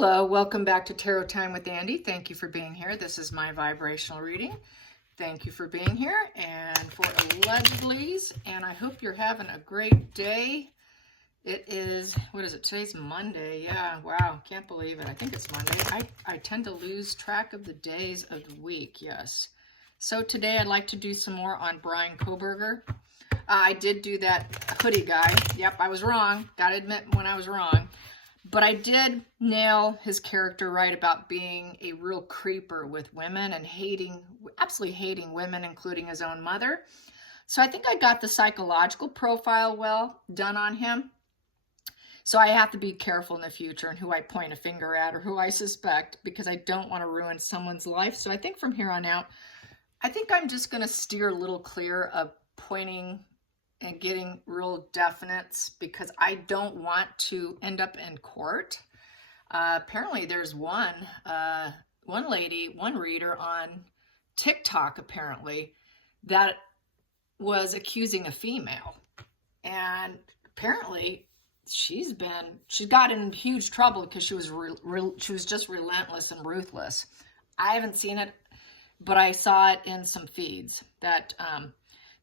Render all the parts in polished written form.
Hello, welcome back to Tarot Time with Andy. Thank you for being here. This is my vibrational reading. Thank you for being here and for allegedlys, and I hope you're having a great day. It is, what is it? Today's Monday. Yeah, wow, can't believe it. I think it's Monday. I tend to lose track of the days of the week, yes. So today I'd like to do some more on Bryan Kohberger. I did do that hoodie guy. Yep, I was wrong. Gotta admit when I was wrong. But I did nail his character right about being a real creeper with women and absolutely hating women, including his own mother. So I think I got the psychological profile well done on him. So I have to be careful in the future and who I point a finger at or who I suspect, because I don't want to ruin someone's life. So I think from here on out, I think I'm just going to steer a little clear of pointing and getting real definites, because I don't want to end up in court. Apparently there's one reader on TikTok apparently that was accusing a female, and apparently she's got in huge trouble because she was just relentless and ruthless. I haven't seen it, but I saw it in some feeds that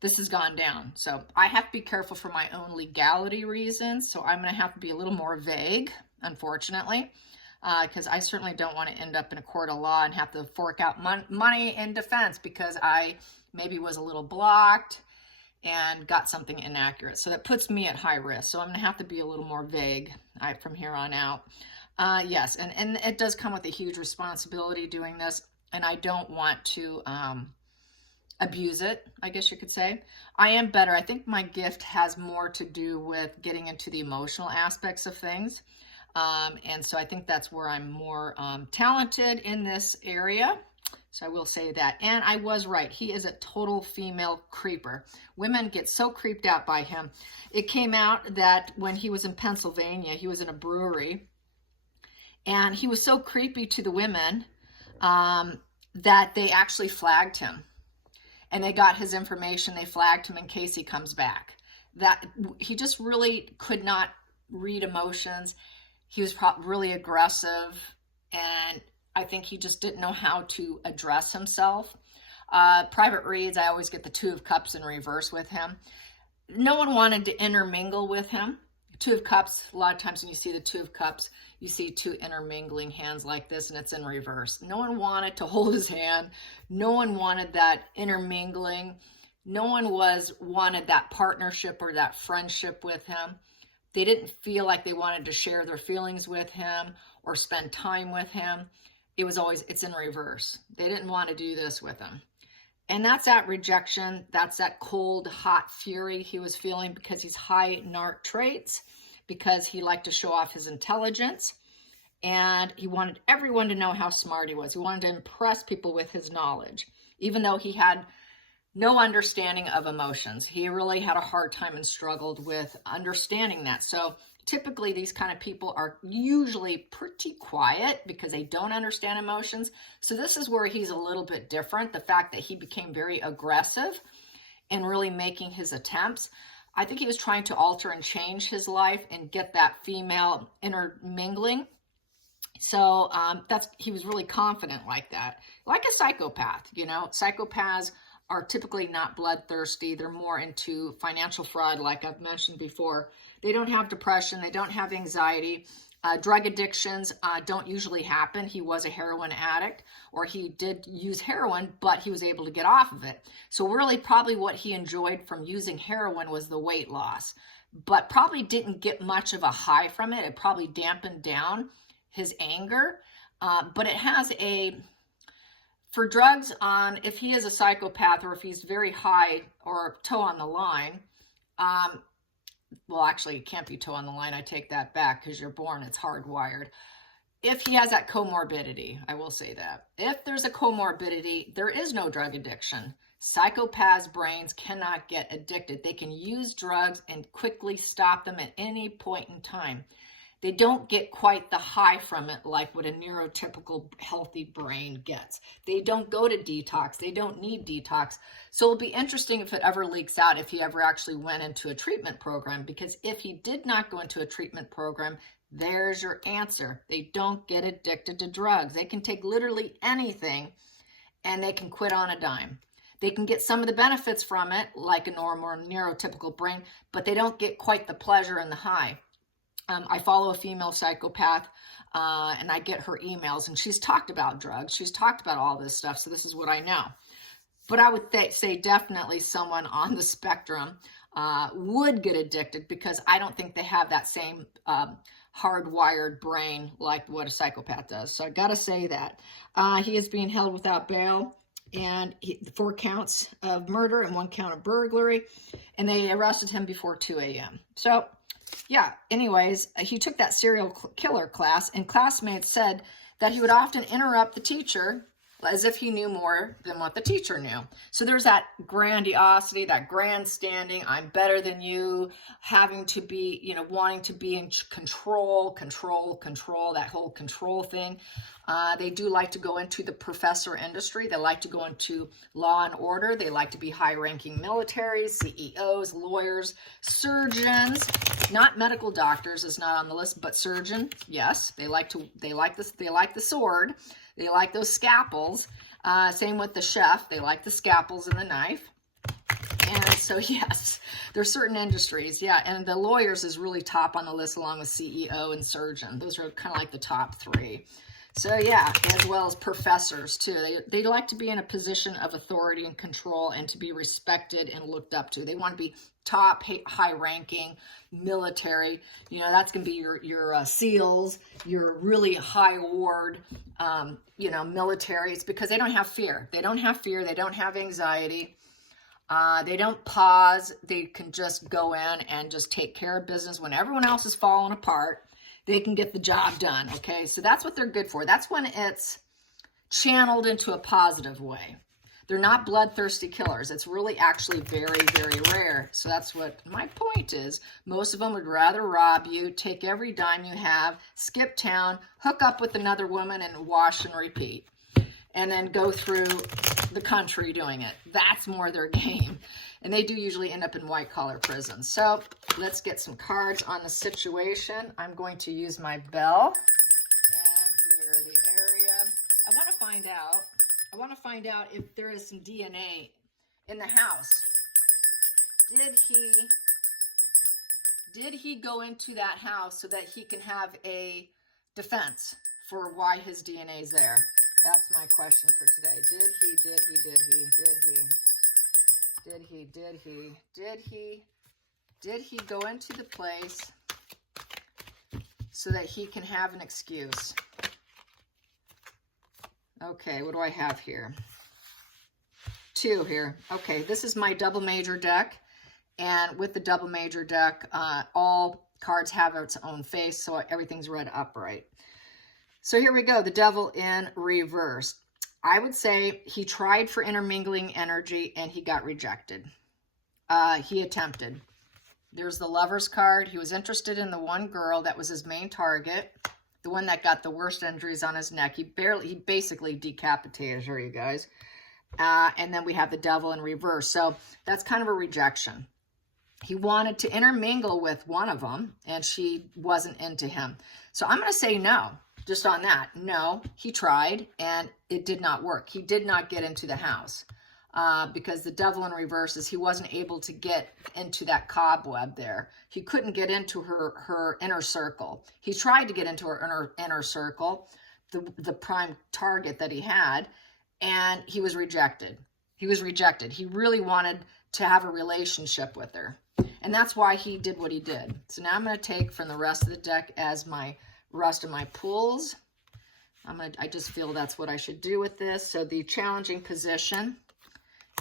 this has gone down. So I have to be careful for my own legality reasons. So I'm going to have to be a little more vague, unfortunately, because I certainly don't want to end up in a court of law and have to fork out money in defense because I maybe was a little blocked and got something inaccurate. So that puts me at high risk. So I'm going to have to be a little more vague from here on out. Yes, and it does come with a huge responsibility doing this, and I don't want to abuse it, I guess you could say. I am better. I think my gift has more to do with getting into the emotional aspects of things. And so I think that's where I'm more talented in this area. So I will say that. And I was right. He is a total female creeper. Women get so creeped out by him. It came out that when he was in Pennsylvania, he was in a brewery, and he was so creepy to the women that they actually flagged him. And they got his information. They flagged him in case he comes back. That he just really could not read emotions. He was really aggressive, and I think he just didn't know how to address himself. Private reads, I always get the Two of Cups in reverse with him. No one wanted to intermingle with him. Two of Cups, a lot of times when you see the Two of Cups, you see two intermingling hands like this, and it's in reverse. No one wanted to hold his hand. No one wanted that intermingling. No one wanted that partnership or that friendship with him. They didn't feel like they wanted to share their feelings with him or spend time with him. It was always, it's in reverse. They didn't want to do this with him. And that's that rejection. That's that cold, hot fury he was feeling because he's high narc traits, because he liked to show off his intelligence, and he wanted everyone to know how smart he was. He wanted to impress people with his knowledge, even though he had no understanding of emotions. He really had a hard time and struggled with understanding that. So typically these kind of people are usually pretty quiet because they don't understand emotions. So this is where he's a little bit different. The fact that he became very aggressive and really making his attempts. I think he was trying to alter and change his life and get that female intermingling. So he was really confident like that. Like a psychopath, you know. Psychopaths are typically not bloodthirsty. They're more into financial fraud, like I've mentioned before. They don't have depression. They don't have anxiety. Drug addictions don't usually happen. He was a heroin addict, or he did use heroin, but he was able to get off of it. So really probably what he enjoyed from using heroin was the weight loss, but probably didn't get much of a high from it. It probably dampened down his anger, but it has for drugs if he is a psychopath or if he's very high or toe on the line, well, actually, it can't be toe on the line. I take that back because you're born. It's hardwired. If he has that comorbidity, I will say that. If there's a comorbidity, there is no drug addiction. Psychopaths' brains cannot get addicted. They can use drugs and quickly stop them at any point in time. They don't get quite the high from it like what a neurotypical healthy brain gets. They don't go to detox. They don't need detox. So it'll be interesting if it ever leaks out, if he ever actually went into a treatment program, because if he did not go into a treatment program, There's your answer. They don't get addicted to drugs. They can take literally anything and they can quit on a dime. They can get some of the benefits from it, like a normal or neurotypical brain, but they don't get quite the pleasure and the high. I follow a female psychopath, and I get her emails, and she's talked about drugs. She's talked about all this stuff, so this is what I know. But I would say definitely someone on the spectrum would get addicted, because I don't think they have that same hardwired brain like what a psychopath does. So I got to say that. He is being held without bail, and 4 counts of murder and 1 count of burglary, and they arrested him before 2 a.m. So yeah, anyways, he took that serial killer class, and classmates said that he would often interrupt the teacher as if he knew more than what the teacher knew. So there's that grandiosity, that grandstanding, I'm better than you, having to be, wanting to be in control, that whole control thing. They do like to go into the professor industry. They like to go into law and order. They like to be high-ranking militaries, CEOs, lawyers, surgeons. Not medical doctors is not on the list, but surgeon, yes. They like the sword. They like those scalpels. Same with the chef. They like the scalpels and the knife. And so, yes, there's certain industries. Yeah, and the lawyers is really top on the list, along with CEO and surgeon. Those are kind of like the top 3. So, yeah, as well as professors, too. They like to be in a position of authority and control, and to be respected and looked up to. They want to be top, high-ranking, military. That's going to be your SEALs, your really high-ward, militaries, because they don't have fear. They don't have fear. They don't have anxiety. They don't pause. They can just go in and just take care of business when everyone else is falling apart. They can get the job done, okay? So that's what they're good for. That's when it's channeled into a positive way. They're not bloodthirsty killers. It's really actually very, very rare. So that's what my point is. Most of them would rather rob you, take every dime you have, skip town, hook up with another woman, and wash and repeat. And then go through the country doing it. That's more their game. And they do usually end up in white-collar prisons. So let's get some cards on the situation. I'm going to use my bell and clear the area. I want to find out if there is some DNA in the house. Did he go into that house so that he can have a defense for why his DNA is there? That's my question for today. Did he go into the place so that he can have an excuse? Okay, what do I have here? 2 here. Okay, this is my double major deck. And with the double major deck, all cards have its own face, so everything's read upright. So here we go, the Devil in reverse. I would say he tried for intermingling energy and he got rejected. He attempted. There's the Lover's card. He was interested in the one girl that was his main target, the one that got the worst injuries on his neck. He basically decapitated her, you guys. And then we have the Devil in reverse. So that's kind of a rejection. He wanted to intermingle with one of them, and she wasn't into him. So I'm going to say no. Just on that, no, he tried, and it did not work. He did not get into the house because the Devil in reverse is he wasn't able to get into that cobweb there. He couldn't get into her inner circle. He tried to get into her inner circle, the prime target that he had, and he was rejected. He was rejected. He really wanted to have a relationship with her, and that's why he did what he did. So now I'm going to take from the rest of the deck as my rest of my pulls. I just feel that's what I should do with this. So the challenging position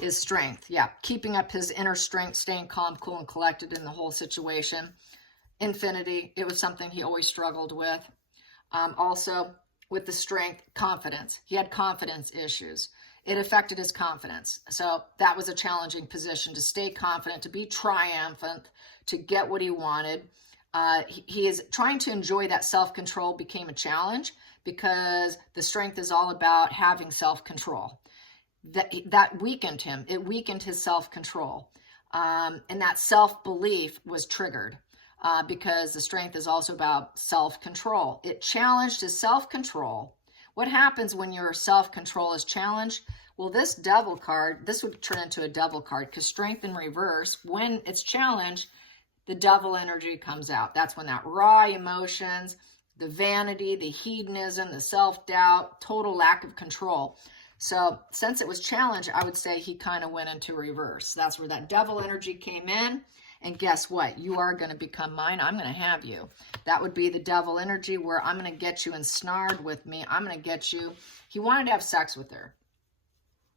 is strength. Yeah, keeping up his inner strength, staying calm, cool, and collected in the whole situation. Infinity, it was something he always struggled with. Also, with the strength, confidence. He had confidence issues. It affected his confidence. So that was a challenging position, to stay confident, to be triumphant, to get what he wanted. He is trying to enjoy that self-control became a challenge, because the strength is all about having self-control. That weakened him. It weakened his self-control. And that self-belief was triggered. because the Strength is also about self-control. It challenged his self-control. What happens when your self-control is challenged? Well, this Devil card, this would turn into a Devil card, because Strength in reverse, when it's challenged, the Devil energy comes out. That's when that raw emotions, the vanity, the hedonism, the self-doubt, total lack of control. So since it was challenged, I would say he kind of went into reverse. That's where that Devil energy came in. And guess what? You are going to become mine. I'm going to have you. That would be the Devil energy, where I'm going to get you ensnared with me. I'm going to get you. He wanted to have sex with her.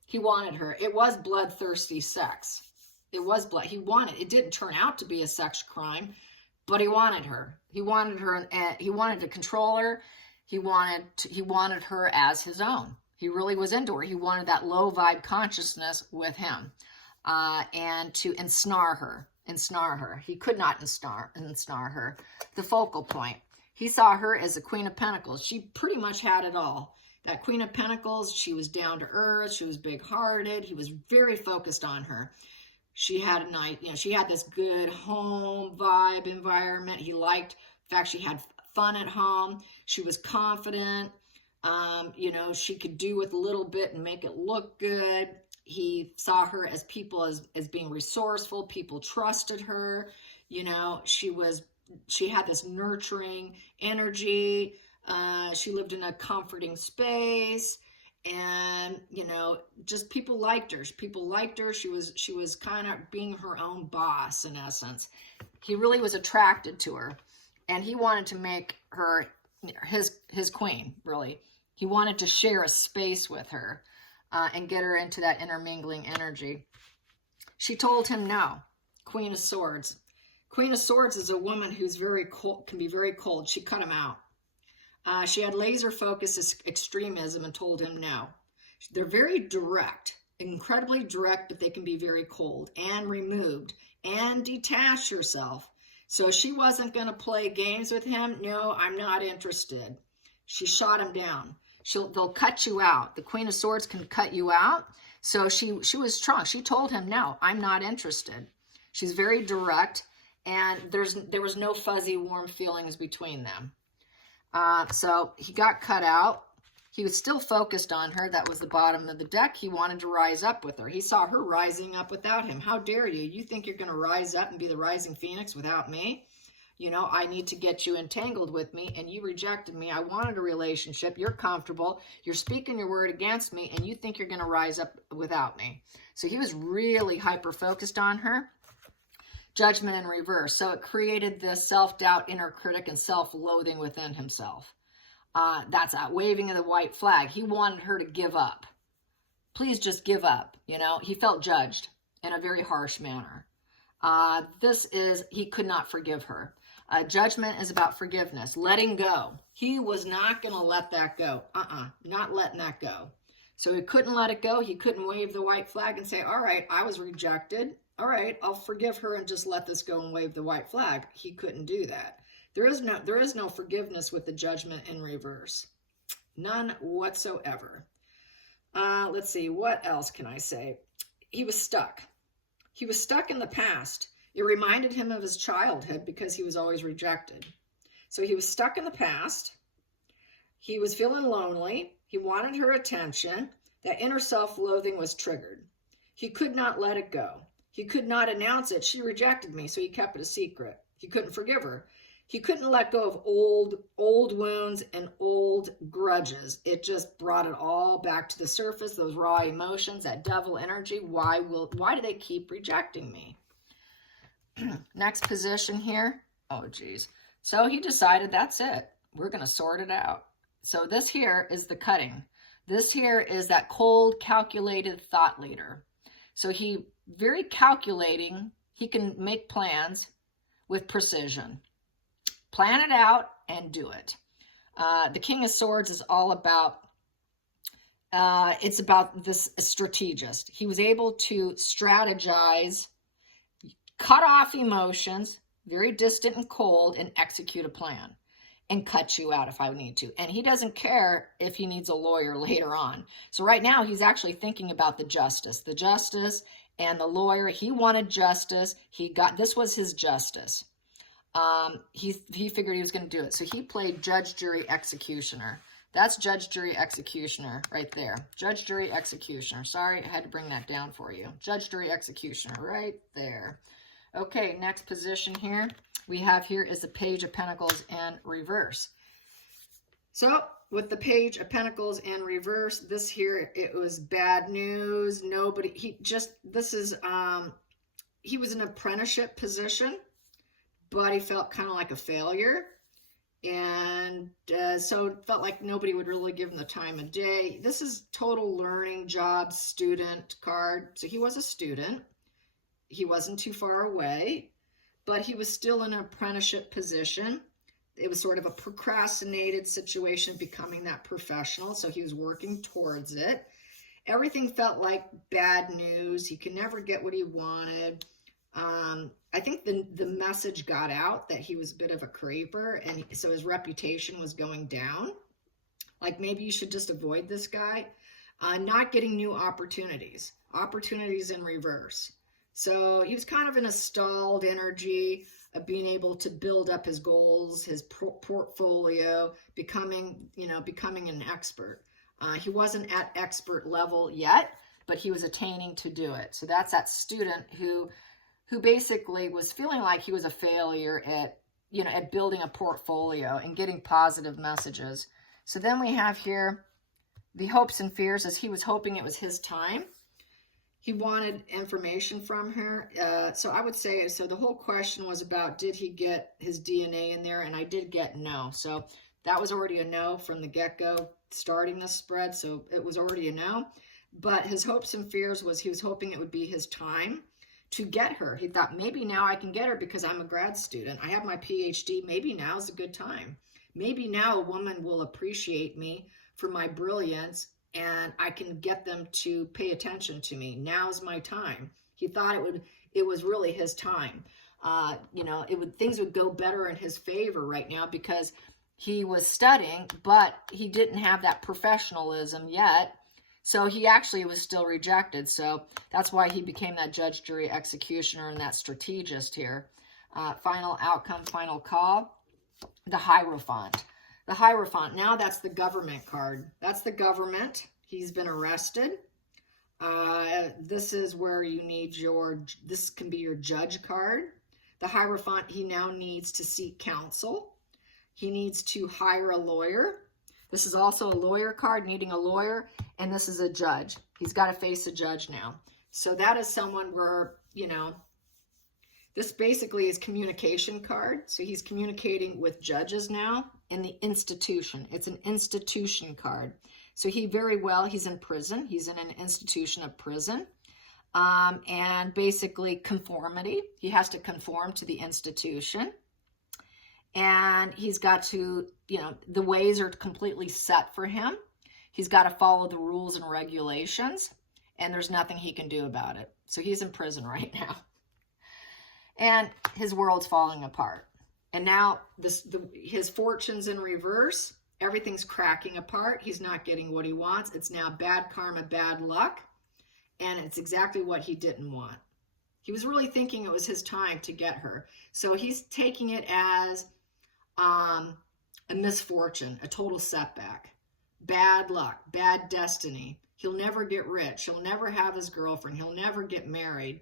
He wanted her. It was bloodthirsty sex. It was blood. He wanted. It didn't turn out to be a sex crime, but he wanted her. He wanted her. He wanted to control her. He wanted her as his own. He really was into her. He wanted that low vibe consciousness with him, and to ensnare her. He could not ensnare her. The focal point. He saw her as the Queen of Pentacles. She pretty much had it all. That Queen of Pentacles, she was down to earth. She was big-hearted. He was very focused on her. She had a nice, she had this good home vibe environment. He liked the fact she had fun at home. She was confident. She could do with a little bit and make it look good. He saw her as as being resourceful. People trusted her. She had this nurturing energy. She lived in a comforting space, and, just people liked her. People liked her. She was kind of being her own boss, in essence. He really was attracted to her, and he wanted to make her his queen, really. He wanted to share a space with her, and get her into that intermingling energy. She told him no. Queen of Swords. Queen of Swords is a woman who's very cold, can be very cold. She cut him out. She had laser focus extremism and told him no. They're very direct, incredibly direct, but they can be very cold and removed and detach herself. So she wasn't going to play games with him. No, I'm not interested. She shot him down. They'll cut you out. The Queen of Swords can cut you out. So she was strong. She told him, no, I'm not interested. She's very direct, and there was no fuzzy, warm feelings between them. So he got cut out. He was still focused on her. That was the bottom of the deck. He wanted to rise up with her. He saw her rising up without him. How dare you? You think you're going to rise up and be the rising phoenix without me? I need to get you entangled with me, and you rejected me. I wanted a relationship. You're comfortable. You're speaking your word against me, and you think you're going to rise up without me. So he was really hyper-focused on her. Judgment in reverse. So it created this self-doubt, inner critic, and self-loathing within himself. That's that waving of the white flag. He wanted her to give up. Please just give up. He felt judged in a very harsh manner. He could not forgive her. Judgment is about forgiveness, letting go. He was not going to let that go. Not letting that go. So he couldn't let it go. He couldn't wave the white flag and say, all right, I was rejected. All right, I'll forgive her and just let this go and wave the white flag. He couldn't do that. There is no forgiveness with the Judgment in reverse. None whatsoever. Let's see, what else can I say? He was stuck. He was stuck in the past. It reminded him of his childhood because he was always rejected. So he was stuck in the past. He was feeling lonely. He wanted her attention. That inner self-loathing was triggered. He could not let it go. He could not announce it. She rejected me, so he kept it a secret. He couldn't forgive her. He couldn't let go of old wounds and old grudges. It just brought it all back to the surface, those raw emotions, that devil energy. Why do they keep rejecting me? Next position here. Oh, geez. So he decided that's it. We're going to sort it out. So this here is the cutting. This here is that cold, calculated thought leader. So he very calculating. He can make plans with precision. Plan it out and do it. The King of Swords is all about, it's about this strategist. He was able to strategize, cut off emotions, very distant and cold, and execute a plan and cut you out if I need to. And he doesn't care if he needs a lawyer later on. So right now he's actually thinking about the justice and the lawyer. He wanted justice. This was his justice. He figured he was going to do it. So he played judge, jury, executioner. That's judge, jury, executioner right there. Judge, jury, executioner. Sorry, I had to bring that down for you. Judge, jury, executioner right there. Okay, next position here we have here is the Page of Pentacles in reverse. So with the Page of Pentacles in reverse, this here, it was bad news. Nobody, he was in an apprenticeship position, but he felt kind of like a failure. And so it felt like nobody would really give him the time of day. This is total learning, job, student card. So he was a student. He wasn't too far away, but he was still in an apprenticeship position. It was sort of a procrastinated situation, becoming that professional. So he was working towards it. Everything felt like bad news. He could never get what he wanted. I think the message got out that he was a bit of a creeper, and so his reputation was going down. Like, maybe you should just avoid this guy. Not getting new opportunities in reverse. So he was kind of in a stalled energy of being able to build up his goals, his portfolio, becoming an expert. He wasn't at expert level yet, but he was attaining to do it. So that's that student who basically was feeling like he was a failure at building a portfolio and getting positive messages. So then we have here the hopes and fears, as he was hoping it was his time. He wanted information from her. So I would say, so the whole question was about, did he get his DNA in there? And I did get no. So that was already a no from the get-go starting this spread. So it was already a no. But his hopes and fears was he was hoping it would be his time to get her. He thought, maybe now I can get her because I'm a grad student. I have my PhD. Maybe now is a good time. Maybe now a woman will appreciate me for my brilliance, and I can get them to pay attention to me. Now's my time. He thought it was really his time. Things would go better in his favor right now because he was studying, but he didn't have that professionalism yet. So he actually was still rejected. So that's why he became that judge, jury, executioner, and that strategist here. Final outcome, final call, the Hierophant. The Hierophant, now that's the government card. That's the government. He's been arrested. This is where you need this can be your judge card. The Hierophant, he now needs to seek counsel. He needs to hire a lawyer. This is also a lawyer card, needing a lawyer, and this is a judge. He's got to face a judge now. So that is someone where, this basically is communication card. So he's communicating with judges now in the institution. It's an institution card. So he's in prison. He's in an institution of prison. And basically conformity. He has to conform to the institution. And he's got to, the ways are completely set for him. He's got to follow the rules and regulations, and there's nothing he can do about it. So he's in prison right now. And his world's falling apart. And now his fortune's in reverse. Everything's cracking apart. He's not getting what he wants. It's now bad karma, bad luck. And it's exactly what he didn't want. He was really thinking it was his time to get her. So he's taking it as a misfortune, a total setback, bad luck, bad destiny. He'll never get rich. He'll never have his girlfriend. He'll never get married.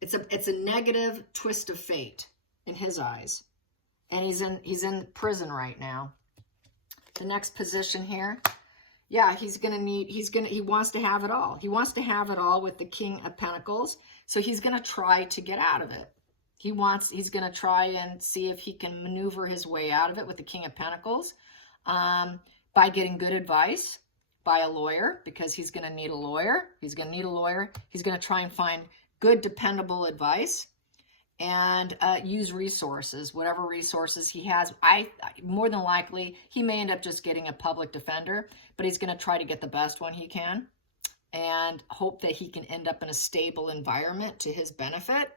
It's a negative twist of fate in his eyes, and he's in prison right now. The next position here, yeah, he wants to have it all. He wants to have it all with the King of Pentacles. So he's going to try to get out of it. He's going to try and see if he can maneuver his way out of it with the King of Pentacles by getting good advice by a lawyer, because he's going to need a lawyer. He's going to need a lawyer. He's going to try and find good, dependable advice and use resources, whatever resources he has. More than likely, he may end up just getting a public defender, but he's going to try to get the best one he can and hope that he can end up in a stable environment to his benefit.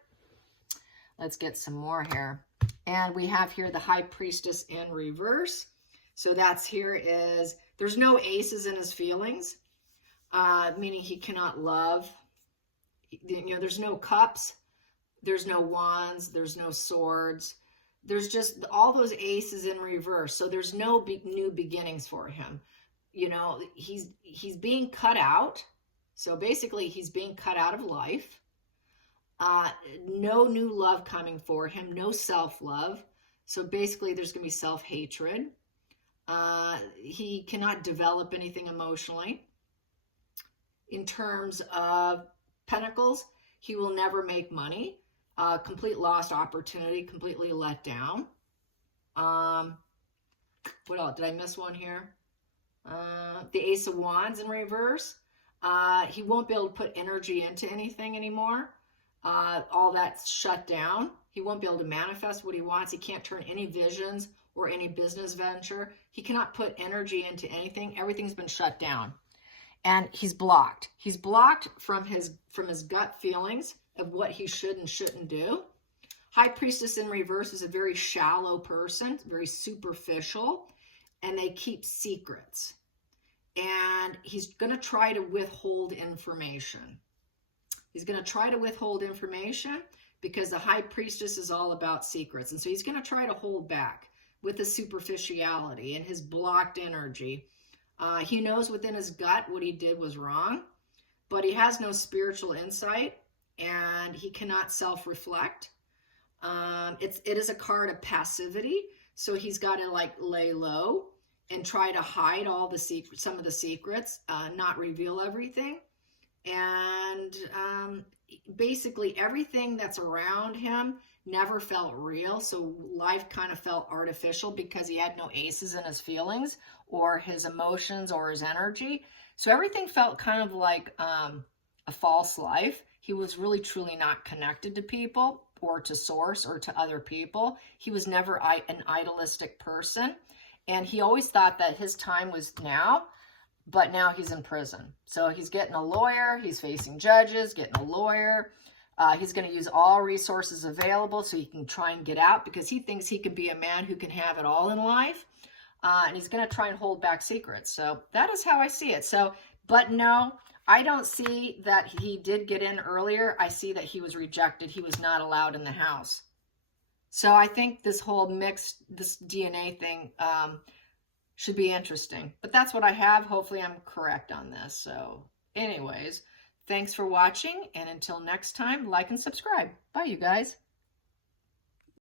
Let's get some more here. And we have here the High Priestess in reverse. So that's here is, there's no aces in his feelings, meaning he cannot love. There's no cups. There's no wands. There's no swords. There's just all those aces in reverse. So there's no new beginnings for him. You know, he's being cut out. So basically, he's being cut out of life. No new love coming for him. No self-love. So basically, there's going to be self-hatred. He cannot develop anything emotionally. In terms of Pentacles, he will never make money. Complete lost opportunity, completely let down. What else? Did I miss one here? The Ace of Wands in reverse. He won't be able to put energy into anything anymore. All that's shut down. He won't be able to manifest what he wants. He can't turn any visions or any business venture. He cannot put energy into anything. Everything's been shut down. And he's blocked. He's blocked from his gut feelings of what he should and shouldn't do. High Priestess in reverse is a very shallow person, very superficial, and they keep secrets. And he's going to try to withhold information. He's going to try to withhold information because the High Priestess is all about secrets. And so he's going to try to hold back with the superficiality and his blocked energy. He knows within his gut what he did was wrong, but he has no spiritual insight and he cannot self-reflect. It is a card of passivity. So he's got to like lay low and try to hide all the secrets, some of the secrets, not reveal everything. And basically everything that's around him never felt real. So life kind of felt artificial because he had no aces in his feelings or his emotions or his energy. So everything felt kind of like a false life. He was really truly not connected to people or to source or to other people. He was never an idealistic person. And he always thought that his time was now, but now he's in prison. So he's getting a lawyer, he's facing judges, getting a lawyer. He's going to use all resources available so he can try and get out because he thinks he can be a man who can have it all in life. And he's going to try and hold back secrets. So that is how I see it. So, but no, I don't see that he did get in earlier. I see that he was rejected. He was not allowed in the house. So I think this whole this DNA thing should be interesting. But that's what I have. Hopefully I'm correct on this. So anyways, thanks for watching. And until next time, like and subscribe. Bye, you guys.